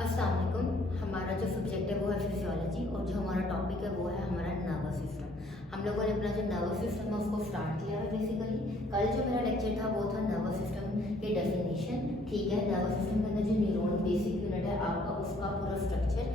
अस्सलाम वालेकुम। हमारा जो सब्जेक्ट है वो है फिजियोलॉजी और जो हमारा टॉपिक है वो है हमारा नर्वस सिस्टम। हम लोगों ने अपना जो नर्वस सिस्टम है उसको स्टार्ट किया है। बेसिकली कल जो मेरा लेक्चर था वो था नर्वस सिस्टम के डेफिनेशन। ठीक है, नर्वस सिस्टम के अंदर जो न्यूरॉन बेसिक यूनिट है आपका उसका पूरा स्ट्रक्चर,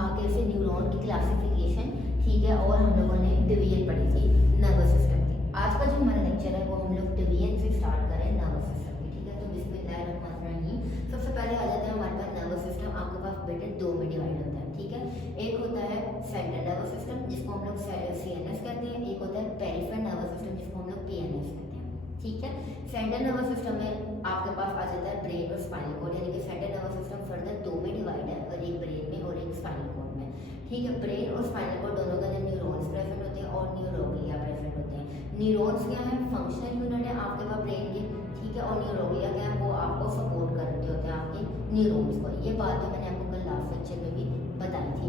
आगे से न्यूरॉन की क्लासिफिकेशन, ठीक है, और हम लोगों ने डिवीजन पढ़ी थी नर्वस सिस्टम की। आज का जो हमारा लेक्चर है वो हम लोग डिवीजन से स्टार्ट करें नर्वस सिस्टम की। ठीक है, तो बिस्मिल्लाहिर्रहमानिर्रहीम। सबसे पहले आ जाते हैं हमारे पास नर्वस सिस्टम। आपके पास बेटे दो में डिवाइड होता है। ठीक है, एक होता है सेंट्रल नर्वस सिस्टम जिसको हम लोग सीएनएस कहते हैं, एक होता है पेरिफेरल नर्वस सिस्टम जिसको हम लोग पीएनएस कहते हैं। ठीक है, सेंट्रल नर्वस सिस्टम में आपके पास आ जाता है ब्रेन और स्पाइनल कॉर्ड, यानी कि सेंट्रल नर्वस सिस्टम फर्दर दो में डिवाइड है, और एक ब्रेन में और एक स्पाइनल कॉर्ड में। ठीक है, ब्रेन और स्पाइनल कॉर्ड दोनों के अंदर न्यूरॉन्स प्रेजेंट होते हैं और न्यूरोग्लिया प्रेजेंट होते हैं। न्यूरॉन्स क्या है? फंक्शनल यूनिट है आपके पास ब्रेन की। ठीक है, और न्यूरोग्लिया क्या है? वो आपको सपोर्ट कर रहे होते हैं आपके न्यूरॉन्स को। ये बात तो मैंने आपको कल लास्ट लेक्चर में भी बताई थी।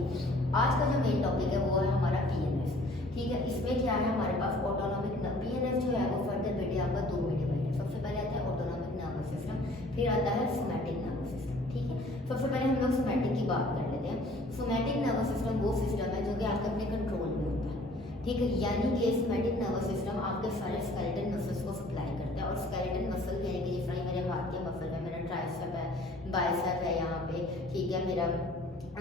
आज का जो मेन टॉपिक है वो है हमारा पीएनएस। ठीक है, इसमें क्या है हमारे पास ऑटोनॉमिक पीएनएस जो है वो फर्दर बेटे आपका दो में डिवाइड है। सबसे पहले आता है ऑटोनॉमिक नर्वस सिस्टम, फिर आता है सोमैटिक नर्वस सिस्टम। ठीक है, सबसे पहले हम लोग सोमैटिक की बात कर लेते हैं। सोमैटिक नर्वस सिस्टम वो सिस्टम है जो कि आपके अपने कंट्रोल में होता है। ठीक है, यानी कि सोमैटिक नर्वस सिस्टम आपके सारे स्केलेटन मसल्स को सप्लाई करता है। और स्केलेटन मसल यानी कि जिस तरह मेरे हाथ के मसल है, मेरा ट्राइसेप है, बाइसेप है यहाँ पे। ठीक है, मेरा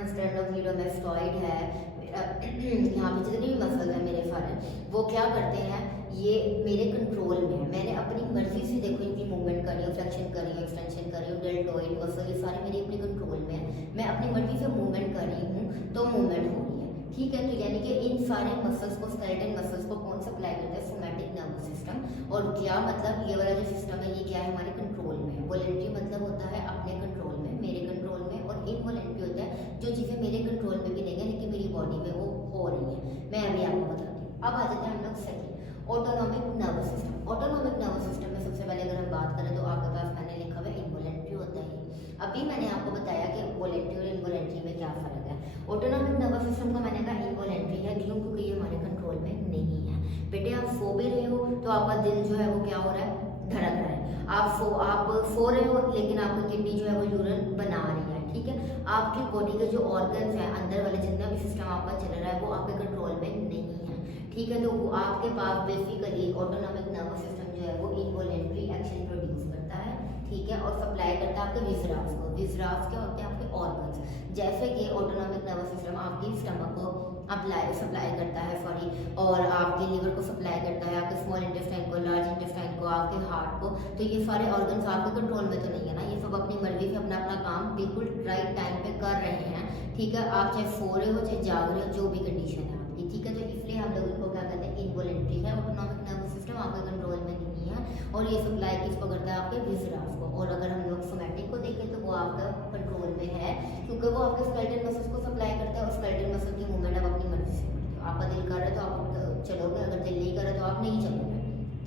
स्टेर्नोक्लेडोमास्टॉइड है, यहाँ पे जितने भी मसल है मेरे सारे, वो क्या करते हैं, ये मेरे कंट्रोल में है। मैंने अपनी मर्जी से देखो इनकी मूवमेंट कर रही हूँ, फ्लेक्शन कर रही हूँ, एक्सटेंशन कर रही हूँ, डेल्टोइड मसल, ये सारे मेरे अपने कंट्रोल में है। मैं अपनी मर्जी से मूवमेंट कर रही हूँ तो मूवमेंट हो रही है। ठीक है, तो यानी कि इन सारे मसल्स को, स्केलेटन मसल्स को कौन सप्लाई करता है? Somatic nervous system. और क्या मतलब, ये वाला जो सिस्टम है ये क्या है? हमारे कंट्रोल में है। वॉलंटरी मतलब होता है अपने कंट्रोल में, मेरे कंट्रोल में, और इनवॉलंटरी होता है जो चीज़ें मेरे कंट्रोल में भी नहीं है लेकिन मेरी बॉडी में वो हो रही है। मैं अभी आपको बताती हूँ। अब आ जाते हैं हम लोग second, autonomic nervous system. Autonomic nervous system में सबसे पहले अगर हम बात करें तो आपके पास मैंने लिखा हुआ है इनवॉलंटरी होता है। अभी मैंने आपको बताया कि वॉलंटरी और इनवॉलंटरी में क्या फर्क है। ऑटोनॉमिक नर्वस सिस्टम का मैंने कहा इनवॉलंटरी है, क्यों? क्योंकि ये हमारे कंट्रोल में नहीं है। बेटे आप सो भी रहे हो तो आपका दिल जो है वो क्या हो रहा है? धड़क रहा है। आप सो रहे हो लेकिन आपकी किडनी जो है वो यूरिन बना रही है। ठीक है, आपकी बॉडी के जो ऑर्गन्स हैं, अंदर वाले जितना भी सिस्टम आपका चल रहा है वो आपके कंट्रोल में नहीं है। ठीक है, तो वो आपके पास बेसिकली ऑटोनॉमिक नर्वस सिस्टम जो है वो इनवॉलंटरी एक्शन प्रोड्यूस करता है। ठीक है, और सप्लाई करता है आपके विजरास को। विजरास क्या होते हैं? आपके ऑर्गन्स। जैसे कि ऑटोनॉमिक नर्वस सिस्टम आपकी स्टमक को सप्लाई करता है, सॉरी, और आपके लीवर को सप्लाई करता है, आपके स्मॉल इंटेस्टाइन को, लार्ज इंटेस्टाइन को, आपके हार्ट को। तो ये सारे ऑर्गन्स आपके कंट्रोल में तो नहीं है ना, ये सब अपनी मर्जी से अपना अपना काम बिल्कुल राइट टाइम पे कर रहे हैं। ठीक है, आप चाहे सो रहे हो चाहे जाग रहे हो, जो भी कंडीशन है आपकी। ठीक है, तो इसलिए हम लोग इनको क्या कहते हैं? इनवॉलंटरी है। ऑटोनॉमिक नर्वस सिस्टम आपके कंट्रोल में नहीं है और ये सप्लाई किसको करता है? आपके विजरास को। और अगर हम लोग सोमैटिक को देखें तो वो आपका कंट्रोल में है, क्योंकि वो आपके स्केलेटन मसल्स को सप्लाई करता है। और स्केलेटन मसल की मूवमेंट आप अपनी मर्जी से करते हो। आपका दिल कर रहा है तो आप चलोगे, अगर दिल नहीं कर रहा तो आप नहीं चलोगे।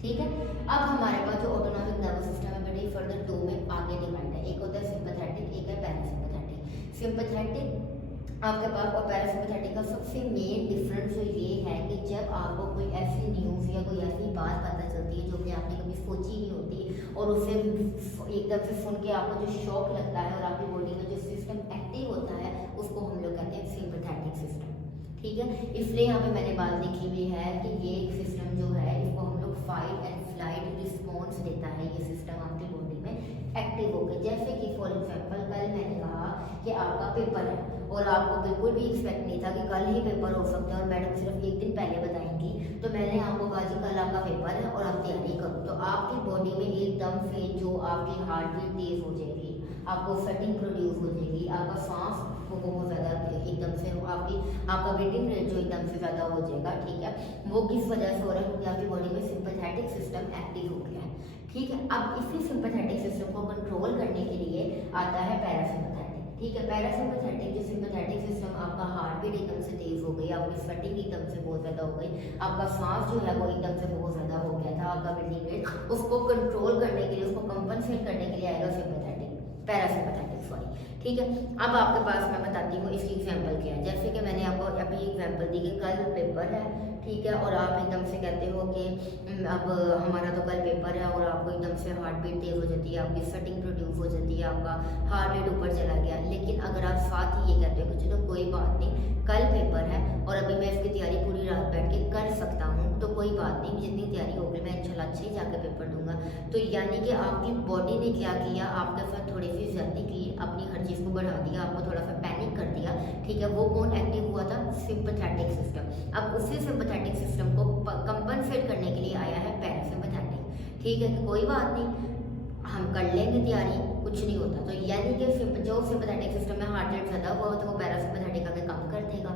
ठीक है, अब हमारे पास जो ऑटोनॉमिक नर्वस सिस्टम है बेटे फर्दर दो में आगे डिवाइड है। एक होता है सिंपैथेटिक, एक है पैरासिम्पैथेटिक। सिंपैथेटिक आपके पास और पैरासिम्पैथेटिक का सबसे मेन डिफरेंस जो ये है कि जब आपको कोई ऐसी न्यूज़ या कोई ऐसी बात पता चलती है जो कि आपने कभी सोची नहीं होती और उसे एकदम से सुन के आपको जो शॉक लगता है और आपकी बॉडी में जो सिस्टम एक्टिव होता है उसको हम लोग कहते हैं सिंपैथेटिक सिस्टम। ठीक है, इसलिए यहाँ पे मैंने बात लिखी हुई है कि ये सिस्टम जो है इसको हम लोग फाइट एंड फ्लाइट रिस्पॉन्स देता है। ये सिस्टम आपकी बॉडी में एक्टिव हो गया। जैसे कि फॉर एग्जाम्पल कल मैंने कहा कि आपका पेपर है और आपको बिल्कुल भी एक्सपेक्ट नहीं था कि कल ही पेपर हो सकता है और मैडम सिर्फ एक दिन पहले बताएंगी, तो मैंने आपको कहा जी कल आपका पेपर है और आप तैयारी करो। तो आपकी बॉडी में एकदम से जो आपकी हार्ट बीट तेज हो जाएगी, आपको स्वेटिंग प्रोड्यूस हो जाएगी, आपका सांस को बहुत ज़्यादा एकदम से आपका ब्रीथिंग रेट जो एकदम से ज़्यादा हो जाएगा। ठीक है, वो किस वजह से हो रहा है? क्योंकि आपकी बॉडी में सिंपैथेटिक सिस्टम एक्टिव हो गया है। ठीक है, अब इसी सिंपैथेटिक सिस्टम को कंट्रोल करने के लिए आता है पैरासिम्पैथेटिक। ठीक है, पैरासिम्पैथेटिक जो सिंपैथेटिक सिस्टम, आपका हार्ट बीट एकदम से तेज हो गई, आपकी स्वेटिंग एकदम से बहुत ज़्यादा हो गई, आपका सांस जो है वो एकदम से बहुत ज़्यादा हो गया था, आपका ब्रीथिंग रेट, उसको कंट्रोल करने के लिए, उसको कंपनसेट करने के लिए आएगा सिंपैथेटिक, पैरासिम्पैथेटिक, सॉरी। ठीक है। अब आपके पास मैं बताती हूँ इसकी एग्जांपल क्या है। जैसे कि मैंने आपको अभी एग्जांपल दी कि कल पेपर है, ठीक है, और आप एकदम से कहते हो कि अब हमारा तो कल पेपर है, और आपको एकदम से हार्ट बीट तेज हो जाती है, आपकी स्वेटिंग प्रोड्यूस हो जाती है, आपका हार्ट रेट ऊपर चला गया। लेकिन अगर आप साथ ही ये कहते हो कि चलो कोई बात नहीं, कल पेपर है और अभी मैं इसकी तैयारी पूरी रात बैठ के कर सकता हूँ, तो कोई बात नहीं, जितनी तैयारी होगी मैं इंशाल्लाह अच्छे ही जाकर पेपर दूंगा। तो यानी कि आपकी बॉडी ने क्या किया, आपके साथ थोड़ी सी ज्यादती की, अपनी हर चीज़ को बढ़ा दिया, आपको थोड़ा सा पैनिक कर दिया, ठीक है। वो कौन एक्टिव हुआ था? Sympathetic system. अब उसी सिंपैथेटिक सिस्टम को कंपनसेट करने के लिए आया है पैरासिम्पैथेटिक, ठीक है, कि कोई बात नहीं, हम कर लेंगे तैयारी, कुछ नहीं होता। तो यानी कि जो सिंपैथेटिक सिस्टम में हार्ट रेट ज़्यादा हुआ तो वो पैरासिम्पैथेटिक आके कम कर देगा,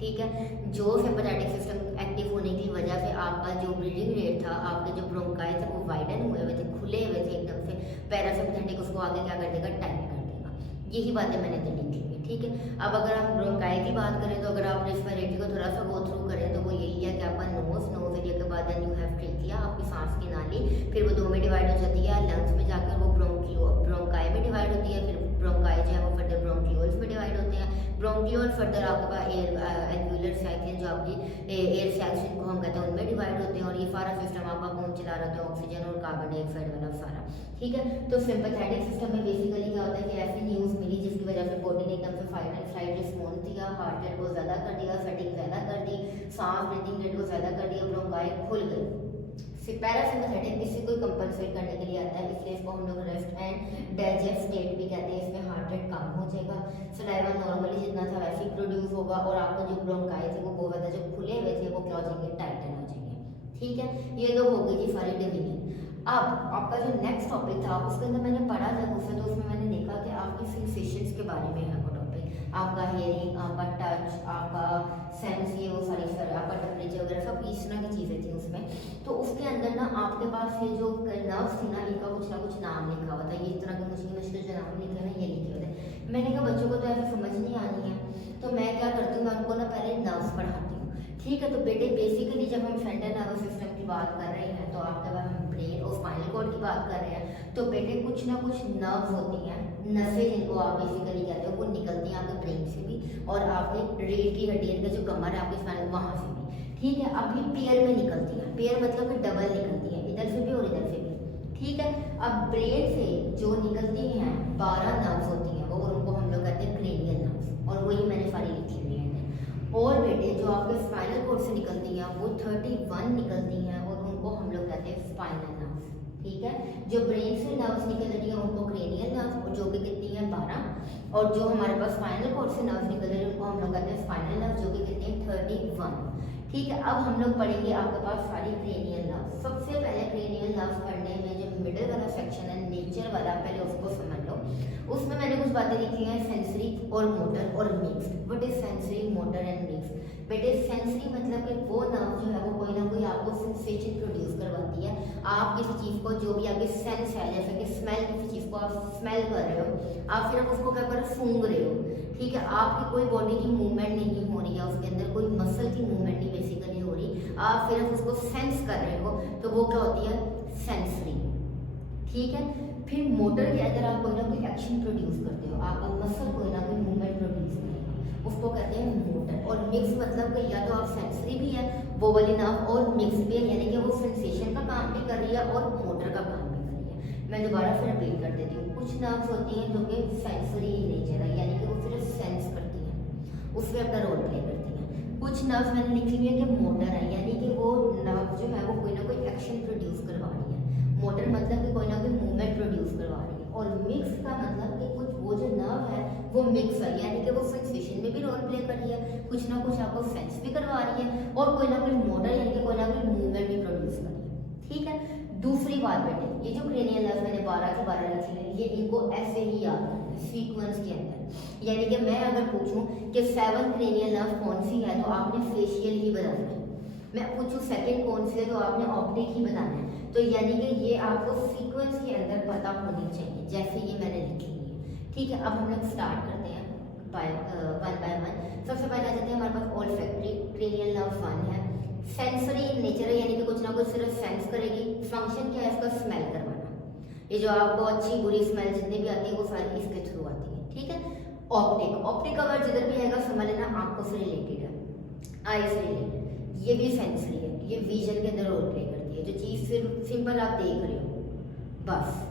ठीक है। जो सिंपैथेटिक सिस्टम एक्टिव होने की वजह से आपका जो ब्रीदिंग रेट था, आपके जो ब्रोंकाई थे वो वाइडन हुए हुए थे, खुले हुए थे एकदम से, पैरासिम्पैथेटिक उसको आगे क्या कर देगा? टाइट कर देगा। यही बातें मैंने तो लिखी हुई, ठीक है। अब अगर आप ब्रोंकाई की बात करें, तो अगर आप रेस्पिरेटरी को थोड़ा सा गो थ्रू करें तो वो यही है कि आपका नोज एरिया के बाद देन यू हैव ट्रेकिया, आपकी सांस की नाली, फिर वो 2 में डिवाइड हो जाती है, लंग्स में जाकर वो ब्रोंकाई में डिवाइड होती है, फिर ब्रोंकाई जो है वो फर्दर ब्रोंक्यूल्स में डिवाइड होते हैं, ब्रोंक्यूल फर्दर आपके पास एयर एल्वियोलर साइकिल जो आपकी एयर सैक्स को हम कहते हैं उनमें डिवाइड होते हैं, और ये सारा सिस्टम आपका कौन चला रहा था? ऑक्सीजन और कार्बन डाइऑक्साइड वाला सारा, ठीक है। तो सिंपैथेटिक सिस्टम में बेसिकली क्या होता है कि ऐसी न्यूज़ मिली जिसकी वजह से बॉडी ने एकदम से फाइट एंड फ्लाइट रिस्पॉन्स दिया, हार्ट रेट को ज़्यादा कर दिया, स्वेटिंग ज़्यादा कर दी, सांस ब्रीथिंग रेट को ज़्यादा कर दिया, ब्रोंकाई खुल गई। पैरासिम्पैथेटिक इसी को कंपनसेट करने के लिए आता है, इसलिए इसको हम लोग रेस्ट एंड डाइजेस्ट स्टेट भी कहते हैं। इसमें हार्ट रेट कम हो जाएगा, सलाइवा नॉर्मली जितना था वैसे ही प्रोड्यूस होगा, और आपको जो ब्रोंकाई थे वो बहुत ज़्यादा जो खुले हुए थे वो क्या हो जाएंगे? टाइटन हो जाएंगे, ठीक है। ये तो हो गई जी सारी डिवीजन। अब आपका जो नेक्स्ट टॉपिक था उसके अंदर मैंने पढ़ा था दूसरा, तो उसमें मैंने देखा कि आपकी सेंसेशंस के बारे में है वो टॉपिक, आपका हियरिंग, आपका टच, आपका सेंस, ये वो सारी आपका टेम्परेचर वगैरह सब इस तरह की चीज़ें थी उसमें। तो उसके अंदर ना आपके पास ये जो नर्व्स थी ना, इनका कुछ ना कुछ नाम लिखा हुआ था, ये इस तरह के मुश्किल मुश्किल जो नाम लिखे ना ये लिखे हुए थे। मैंने कहा बच्चों को तो ऐसे समझ नहीं आनी है, तो मैं क्या करती हूँ, मैं उनको ना पहले नर्व्स पढ़ाती हूँ, ठीक है। तो बेटे बेसिकली जब हम सेंट्रल नर्वस सिस्टम की बात कर रहे हैं, तो आपके पास हम ब्रेन और स्पाइनल कॉर्ड की बात कर रहे हैं, तो बेटे कुछ ना कुछ नर्व्स होती हैं, नसें जिनको आप बेसिकली कहते हो, वो निकलती हैं आपके ब्रेन से भी और आपके रीढ़ की हड्डी का जो कमर है आपके स्पाइनल वहाँ से भी, ठीक है। अभी पेयर में निकलती है, पेयर मतलब कि डबल निकलती है, इधर से भी और इधर से भी, ठीक है। अब ब्रेन से जो निकलती हैं 12 नर्व्स होती हैं वो, और उनको हम लोग कहते हैं क्रेनियल नर्व्स, और वही मैंने सारी लिखी हुई है। और बेटे जो आपके स्पाइनल कॉर्ड से निकलती हैं वो 31 निकलती हैं, और उनको हम लोग कहते हैं स्पाइनल नर्व्स, ठीक है। जो ब्रेन से नर्व्स निकल रही है उनको क्रेनियल नर्व्स, और जो कि कितनी है 12, और जो हमारे पास स्पाइनल कॉर्ड से नर्व्स निकल रही है उनको हम लोग कहते हैं स्पाइनल नर्व्स, जो कि कितनी है 31, ठीक है। अब हम लोग पढ़ेंगे आपके पास सारी क्रेनियल नर्व्स। सबसे पहले क्रेनियल नर्व्स पढ़ने में जो मिडिल वाला सेक्शन है नेचर वाला, पहले उसको समझ लो। उसमें मैंने कुछ बातें लिखी हैं सेंसरी और मोटर और mixed. What is sensory, motor and mixed? बेटे सेंसरी मतलब कि वो नर्व जो है वो कोई ना कोई आपको सेंसेशन प्रोड्यूस करवाती है। आप किसी चीज़ को, जो भी आपकी सेंस है, जैसे कि स्मेल, किसी चीज़ को आप स्मेल कर रहे हो, आप सिर्फ उसको क्या कर रहे हो? सूंघ रहे हो, ठीक है। आपकी कोई बॉडी की मूवमेंट नहीं हो रही है, उसके अंदर कोई मसल की मूवमेंट नहीं बेसिकली हो रही, आप सिर्फ उसको सेंस कर रहे हो, तो वो क्या होती है? सेंसरी, ठीक है। फिर मोटर के अंदर आप कोई ना कोई एक्शन प्रोड्यूस करते हो, आपका मसल कोई ना कोई मूवमेंट प्रोड्यूस करेगा, उसको कहते हैं मोटर। और मिक्स मतलब कि या तो आप सेंसरी भी है वो वाली नर्व, और मिक्स भी है, यानी कि वो सेंसेशन का काम भी कर रही है और मोटर का काम भी कर रही है। मैं दोबारा फिर रिपीट कर देती हूँ। कुछ नर्व्स होती हैं जो कि सेंसरी नेचर है, यानी कि वो सिर्फ सेंस करती हैं, उसमें अपना रोल प्ले करती हैं। कुछ नर्व्स मैंने लिखी हुई है कि मोटर है, यानी कि वो नर्व जो है वो कोई ना कोई एक्शन प्रोड्यूस करवा रही है। मोटर मतलब कि कोई ना कोई मूवमेंट प्रोड्यूस करवा रही है। और मिक्स का मतलब कि कुछ वो जो नर्व है वो मिक्स है, यानी कि वो सेंसेशन में भी रोल प्ले कर रही है, कुछ ना कुछ आपको सेंस भी करवा रही है, और कोई ना कोई मोटर यानी कि कोई ना कोई मूवमेंट भी प्रोड्यूस कर रही है, ठीक है। दूसरी बात बेटे, ये जो क्रेनियल नर्व मैंने 12 के 12 लिखी है, ये इनको ऐसे ही याद रखना है सीक्वेंस के अंदर। यानी कि मैं अगर पूछूं कि 7 क्रेनियल नर्व कौन सी है, तो आपने फेशियल ही बताना है। मैं पूछूं सेकंड कौन सी है, तो आपने ऑप्टिक ही बताना है। तो यानी कि ये आपको सीक्वेंस के अंदर पता होनी चाहिए, जैसे ये मैंने लिखी हुई है, ठीक है। अब हम लोग स्टार्ट करते हैं वन बाय वन। सबसे पहले आ जाते हैं हमारे पास ओल्फैक्टरी क्रेनियल नर्व 1 है। सेंसरी इन नेचर है, यानी कि कुछ ना कुछ सिर्फ सेंस करेगी। फंक्शन क्या है इसका? स्मेल करवाना। ये जो आपको अच्छी बुरी स्मेल जितनी भी आती है वो सारी इसके थ्रू आती है, ठीक है। ऑप्टिक, ऑप्टिक का वर्ड जिधर भी आएगा समझ लेना आंखों से रिलेटेड है, आई से रिलेटेड। ये भी सेंसरी है, ये विजन के अंदर रोल प्ले करती है, जो चीज़ सिर्फ सिंपल आप देख रहे हो बस।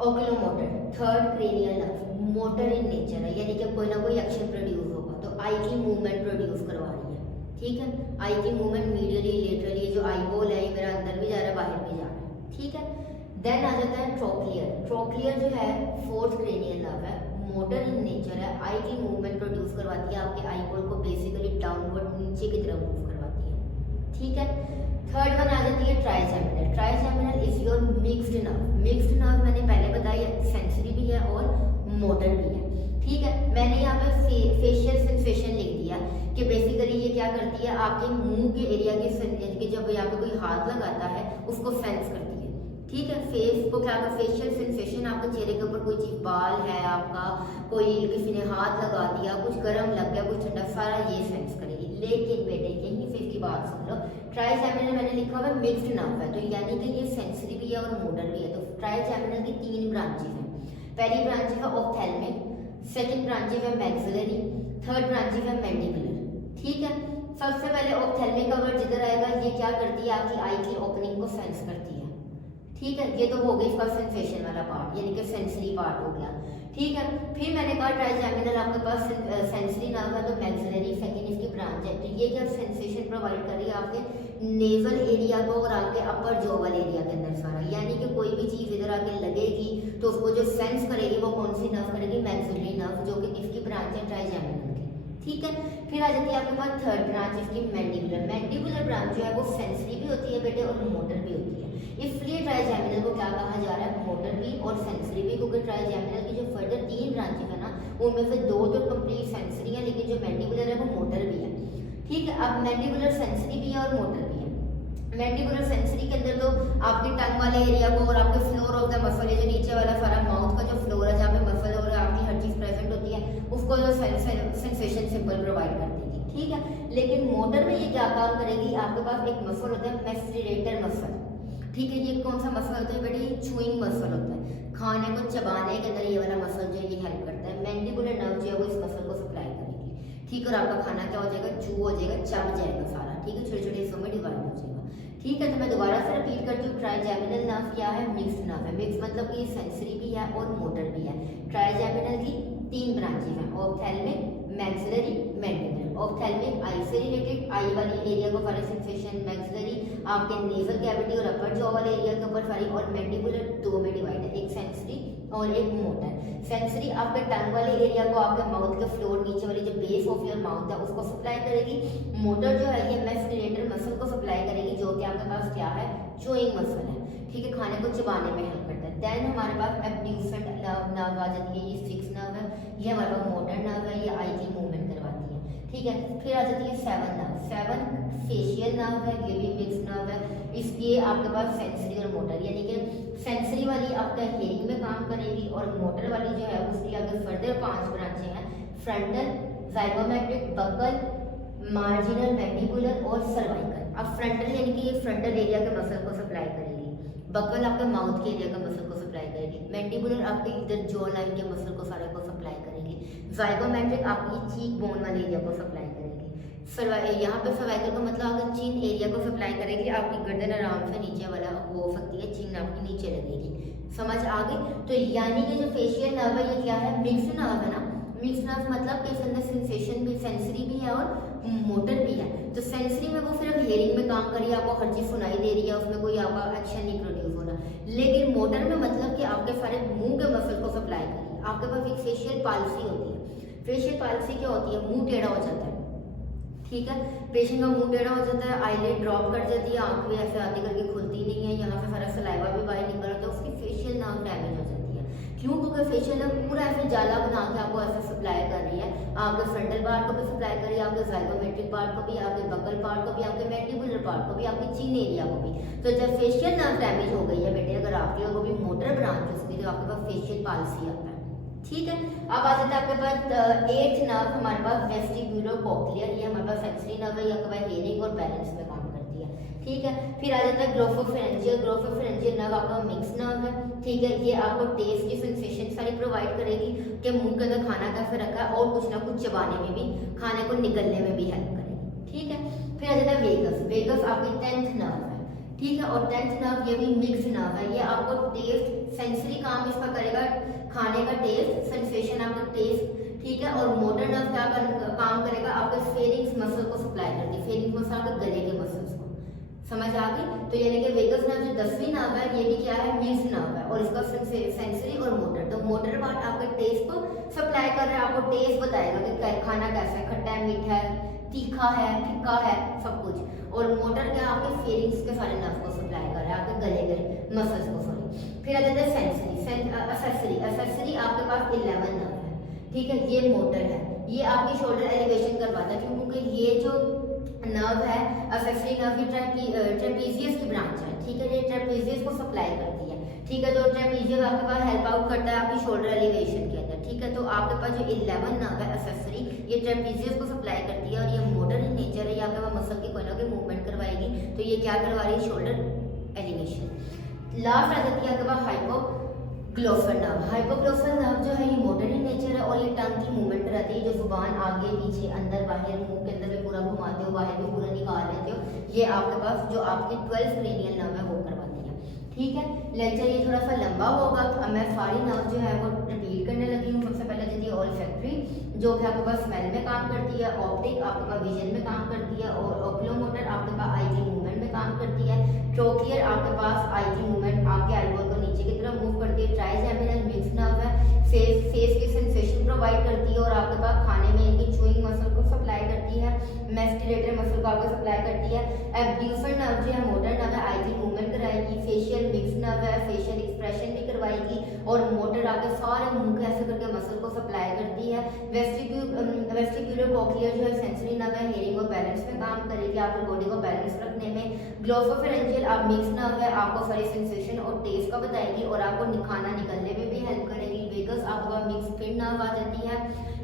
Oculomotor, third cranial nerve, motor in nature है, यानी कि कोई ना कोई एक्शन प्रोड्यूस होगा, तो आई की मूवमेंट प्रोड्यूस करवा रही है, ठीक है। आई की मूवमेंट मीडियली लेटरली, जो आई बॉल है ये मेरा अंदर भी जा रहा है बाहर भी जा रहा है, ठीक है। देन आ जाता है ट्रोक्लियर, ट्रोक्लियर जो है फोर्थ क्रेनियल नर्व है, मोटर इन नेचर है, आई की मूवमेंट प्रोड्यूस करवाती है, आपके आई बॉल को बेसिकली डाउनवर्ड नीचे की तरफ मूव करवाती है, ठीक है। थर्ड वन आ जाती है trigeminal, trigeminal is your mixed nerve, mixed nerve मैंने पहले बताया सेंसरी भी है और मोटर भी है, ठीक है। मैंने यहाँ पे फेशियल सेंसेशन लिख दिया कि बेसिकली ये क्या करती है, आपके मुंह के एरिया के जब यहाँ पे कोई हाथ लगाता है उसको सेंस करती है, ठीक है। फेस को क्या, फेशियल सेंसेशन, आपके चेहरे के ऊपर कोई चीज बाल है आपका, कोई किसी ने हाथ लगा दिया, कुछ गर्म लग गया, कुछ ठंडा, सारा ये सेंस करेगी। लेकिन बेटे यही फिर की बात सुन लो, ट्राइजेमिनल मैंने लिखा हुआ है मिक्स्ड नर्व है, तो यानी कि ये सेंसरी भी है और मोटर भी है। तो ट्राइजेमिनल की 3 ब्रांचेस हैं, पहली ब्रांच है ऑप्थेल्मिक, सेकंड ब्रांच है मैक्सिलरी, थर्ड ब्रांच है मैंडिबुलर, ठीक है। सबसे पहले ऑप्थेल्मिक का वर्ड जिधर आएगा, ये क्या करती है, आपकी आई की ओपनिंग को सेंस करती है, ठीक है। ये तो हो गई इसका सेंसेशन वाला पार्ट, यानी कि सेंसरी पार्ट हो गया, ठीक है। फिर मैंने कहा ट्राइजेमिनल आपके पास सेंसरी नाम है, तो मैक्सिलरी सेकंड इसकी ब्रांच है, तो ये क्या सेंसेशन प्रोवाइड कर रही है आपके नेवल एरिया को और आपके अपर जोवल एरिया के अंदर सारा, यानी कि कोई भी चीज इधर आके लगेगी तो उसको जो सेंस करेगी वो कौन सी नर्व करेगी, मैक्सिलरी नर्व, जो कि इसकी ब्रांच है ट्राइजेमिनल की, ठीक है। फिर आ जाती है आपके पास थर्ड ब्रांच इसकी मैंडिबुलर, मैंडिबुलर ब्रांच जो है वो सेंसरी भी होती है बेटे और मोटर भी होती है, इसलिए ट्राइजेमिनल को क्या कहा जा रहा है, मोटर भी और सेंसरी भी, क्योंकि ट्राइजेमिनल की जो फर्दर 3 ब्रांचेस है ना उनमें से 2 तो कंप्लीट सेंसरी है, लेकिन जो मैंडिबुलर है वो मोटर भी है, ठीक है। अब मैंडिबुलर सेंसरी भी है और मोटर भी है। मैंडिबुलर सेंसरी के अंदर तो आपके टंग वाले एरिया को और आपके फ्लोर ऑफ द मसल, जो नीचे वाला सारा माउथ का जो फ्लोर है जहाँ पे मसल और आपकी हर चीज प्रेजेंट होती है, उसको जो सेंसेशन सिंपल प्रोवाइड कर देगी, ठीक है। लेकिन मोटर में ये क्या काम करेगी, आपके पास एक मसल होता है मैस्टिरेटर मसल, ठीक है। ये कौन सा मसल होता है बेटे, ये चूइंग मसल होता है, खाने को चबाने के अंदर ये वाला मसल जो है ये हेल्प करता है। मैंडिबुलर नर्व जो है वो इस मसल को सप्लाई करेगी, ठीक है। और आपका खाना क्या हो जाएगा, चू हो जाएगा, चब जाएगा सारा, ठीक है, छोटे छोटे हिस्सों में डिवाइड हो जाएगा, ठीक है। तो मैं दोबारा से रिपीट करती हूँ, ट्राइजेमिनल नर्व क्या है, मिक्स्ड नर्व है, मिक्स मतलब कि सेंसरी भी है और मोटर भी है। ट्राइजेमिनल की 3 ब्रांचेस हैं, ऑप्थेल्मिक, मैक्सिलरी, मैंडिबुलर। ऑप्थेल्मिक आई से रिलेटेड, आई वाली एरिया को सारे सेंसेशन, मैक्सिलरी आपके नेजल कैविटी और अपर जॉ वाले एरिया के ऊपर सारी, और मैंडिबुलर 2 में डिवाइड है, एक सेंसरी और एक मोटर। सेंसरी आपके टंग वाले एरिया को, आपके माउथ के फ्लोर नीचे वाली जो बेस ऑफ योर माउथ है उसको सप्लाई करेगी। मोटर जो है ये मैस्टिरेटर मसल को सप्लाई करेगी, जो कि आपके पास क्या है, चूइंग मसल है, ठीक है, खाने को चबाने में हेल्प करता है। देन हमारे पास एब्ड्यूसेंट नर्व आ जाती है, ये 6 नर्व है, ये हमारे पास मोटर नर्व है, ये आई की मूवमेंट करवाती है, ठीक है। फिर आ जाती है 7 नर्व, 7 फेशियल नर्व है, ये भी मिक्स नर्व है, इसलिए आपके पास सेंसरी और मोटर, यानी कि सेंसरी वाली आपका हियरिंग में काम करेगी और मोटर वाली जो है उसकी आगे फर्दर 5 ब्रांचें हैं, फ्रंटल, जाइगोमेट्रिक, बकल, मार्जिनल, मैंडिबुलर और सर्वाइकल। अब फ्रंटल यानी कि ये फ्रंटल एरिया के मसल को सप्लाई करेगी, बकल आपके माउथ के एरिया का मसल को सप्लाई करेगी, मैंडिबुलर आपके इधर जॉ लाइन के मसल को सारे को सप्लाई करेगी, जाइगोमेट्रिक आपकी चीक बोन वाले एरिया को सप्लाई करेगी, यहाँ पे सर्वाइकल का मतलब अगर चिन एरिया को सप्लाई करेगी, आपकी गर्दन आराम से नीचे वाला हो सकती है, चिन आपकी नीचे लगेगी, समझ आ गई। तो यानी कि जो फेशियल नर्व है ये क्या है, मिक्स्ड नर्व है ना, मिक्स्ड नर्व मतलब कि इसके अंदर सेंसेशन भी, सेंसरी भी है और मोटर भी है। तो सेंसरी में वो सिर्फ हियरिंग में काम करिए, आपको हर चीज सुनाई दे रही है, उसमें कोई आपका एक्शन नहीं प्रोड्यूस हो रहा, लेकिन मोटर में मतलब कि आपके सारे मुंह के मसल को सप्लाई करिए। आपके पास एक फेशियल पाल्सी होती है, फेशियल पाल्सी क्या होती है, मुंह टेढ़ा हो जाता है, ठीक है, पेशेंट का मुंह टेढ़ा हो जाता है, आईलिड ड्रॉप कर जाती है, आंख भी ऐसे आती करके खुलती नहीं है, यहाँ से सारा सलाइवा भी बाहर निकल रहा है, तो उसकी फेशियल नर्व डैमेज हो जाती है। क्यों, क्योंकि फेशियल नर्व पूरा ऐसे जाला बना के आपको ऐसे सप्लाई कर रही है, आपके फ्रंटल पार्ट को भी सप्लाई कर रही है, आपके जाइगोमेट्रिक पार्ट को भी, आपके बकल पार्ट को भी, आपके मैंडिबुलर पार्ट को भी, आपके चिन एरिया को भी। तो जब फेशियल नर्व डैमेज हो गई है बेटे, अगर आपकी वो भी मोटर ब्रांच उसकी, तो आपके पास फेशियल पाल्सी आता है, ठीक है। अब आ जाता है आपके पास 8th नर्व हमारे पास वेस्टिब्यूलोकोक्लियर, ये हमारे पास सेंसरी नर्व है, ये आपके पास हियरिंग और बैलेंस में काम करती है, ठीक है। फिर आ जाता है ग्रोफोफेरेंजियल, ग्रोफोफेरेंजियल नर्व आपका मिक्स नर्व है, ठीक है, ये आपको टेस्ट की सेंसेशन सारी प्रोवाइड करेगी कि मुंह के अंदर खाना कैसे रखा है, और कुछ ना कुछ चबाने में भी, खाने को निकलने में भी हेल्प करेगी। ठीक है, फिर आ जाता है वेगस। वेगस आपकी 10th नर्व है, ठीक है, और 10th नर्व ये भी मिक्स नर्व है। ये आपको टेस्ट सेंसरी काम इसका करेगा, खाने का टेस्ट सेंसेशन आपका टेस्ट, ठीक है, और मोटर नर्व क्या काम करेगा, आपके फेरिंग्स मसल को सप्लाई करती है। फेरिंग्स मसल आपके गले के मसल्स को, समझ आ गई। तो यानी कि वेगस नर्व जो 10वीं नर्व है, ये भी क्या है, मिक्स नर्व है, और इसका सेंसरी और मोटर। तो मोटर पार्ट आपके टेस्ट को सप्लाई कर रहा है, आपको टेस्ट बताएगा कि खाना कैसा है, खट्टा है, मीठा है, तीखा है, फिक्का है, सब कुछ। और मोटर क्या आपके फेरिंग्स के सारे नर्व को सप्लाई कर रहा है, आपके गले के मसल्स को, सॉरी। फिर आ जाता है सेंसरी, एक्सेसरी। एक्सेसरी आपके पास 11 नर्व है, ठीक है, ये मोटर है, ये आपकी शोल्डर एलिवेशन करवाता है, क्योंकि ये जो नर्व है एक्सेसरी नर्व ट्रेपीजियस की ब्रांच है, ठीक है, ये ट्रेपीजियस को सप्लाई करती है, ठीक है। तो ट्रेपीजियस आपके पास हेल्प आउट करता है आपकी शोल्डर एलिवेशन के अंदर, ठीक है। तो आपके पास जो 11 नर्व है एक्सेसरी, ये ट्रेपीजियस को सप्लाई करती है, और ये मोटर इन नेचर है, ये आपके पास मसल की कोई ना कोई मूवमेंट करवाएगी। तो ये क्या करवा रही है, शोल्डर एलिवेशन। लास्ट आ जाती है आपके पास हाइपोग्लोसल नर्व। हाइपोग्लोसल नर्व जो है ये मोटर इन नेचर है, और ये टंग की मूवमेंट रहती है, जो जुबान आगे पीछे अंदर बाहर मुंह के अंदर भी पूरा घुमाते हो, बाहर भी पूरा निकाल लेते हो, ये आपके पास जो आपकी 12th क्रेनियल नर्व है वो करवाती है, ठीक है। लेक्चर ये थोड़ा सा लंबा होगा, तो अब मैं सारी नर्व जो है वो रिपीट करने लगी हूँ। सबसे पहले देती है ऑल्फैक्टरी, जो कि आपके पास स्मेल में काम करती है। ऑप्टिक आपके पास विजन में काम करती है, और ओक्यूलोमोटर आपके पास आई की मूवमेंट में काम करती है। ट्रोकियर आपके पास आई की मूवमेंट, आपके आईबॉल को नीचे की तरफ मूव करती है। ट्राइजेमिनल मिक्स नर्व है, फेस की सेंसेशन प्रोवाइड करती है, और आपके पास खाने में इनकी चूइंग मसल को सप्लाई करती है। मेस्टिलेटर मसल को आपको सप्लाई करती है। एब्ड्यूसर नर्व जो है मोटर नर्व है, आई की मूवमेंट कराएगी। फेशियल मिक्स नर्व है, फेशियल एक्सप्रेशन भी करवाएगी, और मोटर आपके सारे मुंह के ऐसे करके मसल को सप्लाई करती है। वेस्टिब्यूलर कॉक्लियर जो है सेंसरी नर्व है, हेयरिंग और बैलेंस में काम करेगी, आपकी बॉडी को बैलेंस रखने में। ग्लोसोफेरेंजियल आप मिक्स नर्व है, आपको सारी सेंसेशन और टेस्ट का बताएगी, और आपको खाना निकलने में भी हेल्प करेगी। वेगस आपको मिक्स फिर नर्व आ जाती है,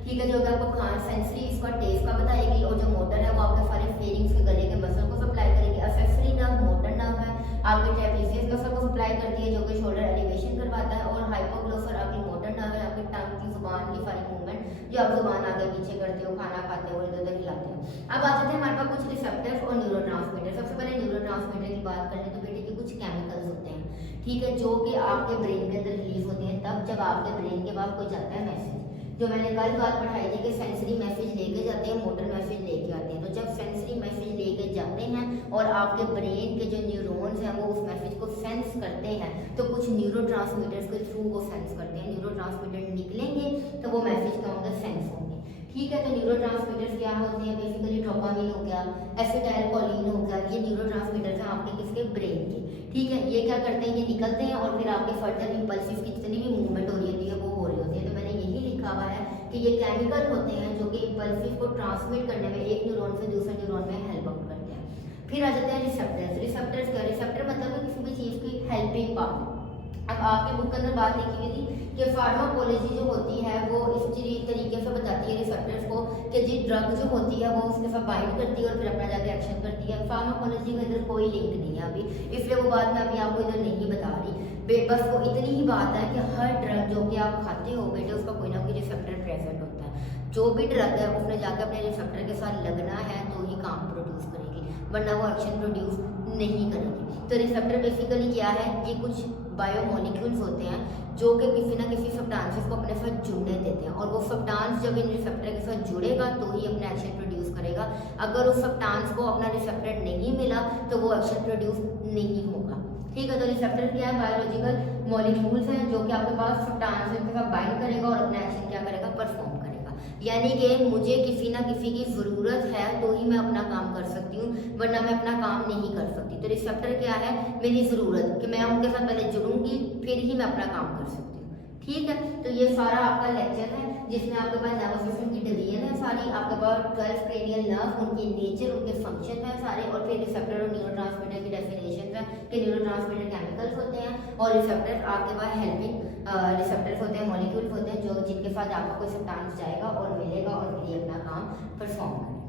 ठीक है, जो कि आपको खाना सेंसरी इसका टेस्ट का बताएगी, और जो मोटर है वो आपके सारे फेरिंग्स के गले के मसल को सप्लाई करेगी। एक्सेसरी नर्व मोटर नर्व है, आपके ट्रेपीजियस मसल को सप्लाई करती है, जो कि शोल्डर एलिवेशन करवाता है। और हाइपोग्लोसर आपकी मोटर नर्व है, आपकी टंग की जुबान की सारी मूवमेंट, जो आप जुबान आगे पीछे करते हो, खाना खाते हो, इधर उधर हिलाते हो। अब आते थे हमारे पास कुछ रिसेप्टर्स और न्यूरोट्रांसमीटर। सबसे पहले न्यूरोट्रांसमीटर की बात करें तो बेटे के कुछ केमिकल्स होते हैं, ठीक है, जो कि आपके ब्रेन के अंदर रिलीज होते हैं तब जब आपके ब्रेन के पास कोई जाता है मैसेज। जो मैंने कल बात पढ़ाई थी कि सेंसरी मैसेज लेके जाते हैं, मोटर मैसेज लेके आते हैं। तो जब सेंसरी मैसेज लेके जाते हैं और आपके ब्रेन के जो न्यूरॉन्स हैं वो उस मैसेज को सेंस करते हैं, तो कुछ न्यूरोट्रांसमीटर्स के थ्रू वो सेंस करते हैं। न्यूरोट्रांसमीटर निकलेंगे तो वो मैसेज क्या होंगे, सेंस होंगे, ठीक है। तो न्यूरोट्रांसमीटर्स क्या होते हैं, बेसिकली डोपामिन हो गया, एसिटाइलकोलिन हो गया, ये न्यूरोट्रांसमीटर्स हैं आपके किसके, ब्रेन के, ठीक है। ये क्या करते हैं, ये निकलते हैं, और फिर आपके फर्दर इंपल्सिव की जितनी भी मूवमेंट हो रही होती है वो हो रही होती है। तो मैंने यही लिखा हुआ है कि ये केमिकल होते हैं जो कि इंपल्सिव को ट्रांसमिट करने में एक न्यूरॉन से दूसरे न्यूरॉन में हेल्प आउट करते हैं। फिर आ जाते हैं रिसेप्टर्स। रिसेप्टर्स क्या, रिसेप्टर मतलब किसी भी चीज़ की हेल्पिंग पावर। अब आपके बुक के अंदर बात लिखी हुई थी कि फार्माकोलॉजी जो होती है वो इस तरीके से बताती है रिसेप्टर्स को कि जी ड्रग जो होती है वो उसके साथ बाइंड करती है और फिर अपना जाके एक्शन करती है। फार्माकोलॉजी का इधर कोई लिंक नहीं है अभी, इसलिए वो बात मैं अभी आपको इधर नहीं बता रही। बस वो इतनी ही बात है कि हर ड्रग जो कि आप खाते हो बेटे उसका कोई ना कोई रिसेप्टर प्रेजेंट होता है। जो भी ड्रग है उसने जाकर अपने रिसेप्टर के साथ लगना है तो ही काम प्रोड्यूस करेगी, वरना वो एक्शन प्रोड्यूस नहीं करेगी। तो रिसेप्टर बेसिकली क्या है, ये कुछ बायोमोलिक्यूल्स होते हैं जो कि किसी ना किसी सब्सटेंसेस को अपने साथ जुड़ने देते हैं, और वो सब्सटेंस जब इन रिसेप्टर के साथ जुड़ेगा तो ही अपना एक्शन प्रोड्यूस करेगा। अगर उस सब्सटेंस को अपना रिसेप्टर नहीं मिला तो वो एक्शन प्रोड्यूस नहीं होगा, ठीक है। तो रिसेप्टर क्या है, बायोलॉजिकल मॉलिक्यूल्स हैं जो कि आपके पास सब्सटेंस के साथ बाइंड करेगा और अपना एक्शन क्या करेगा, परफॉर्म करेगा। यानी कि मुझे किसी ना किसी की ज़रूरत है तो ही मैं अपना काम कर सकती हूँ, वरना मैं अपना काम नहीं कर सकती। तो रिसेप्टर क्या है, मेरी ज़रूरत कि मैं उनके साथ पहले जुड़ूंगी फिर ही मैं अपना काम कर सकती हूँ, ठीक है। तो ये सारा आपका लेक्चर है जिसमें आपके पास नर्वस सिस्टम की डिवीजन है सारी, आपके पास 12 क्रेनियल नर्व, उनकी नेचर, उनके फंक्शन है सारे, और फिर रिसेप्टर और न्यूरोट्रांसमीटर की डेफिनेशन है कि न्यूरोट्रांसमीटर केमिकल्स होते हैं और रिसेप्टर आपके पास हेल्पिंग रिसेप्टर्स होते हैं, मॉलिक्यूल्स होते हैं जो जिनके साथ आपका कोई सब्सटेंस जाएगा और मिलेगा और फिर ये अपना काम परफॉर्म करेगा।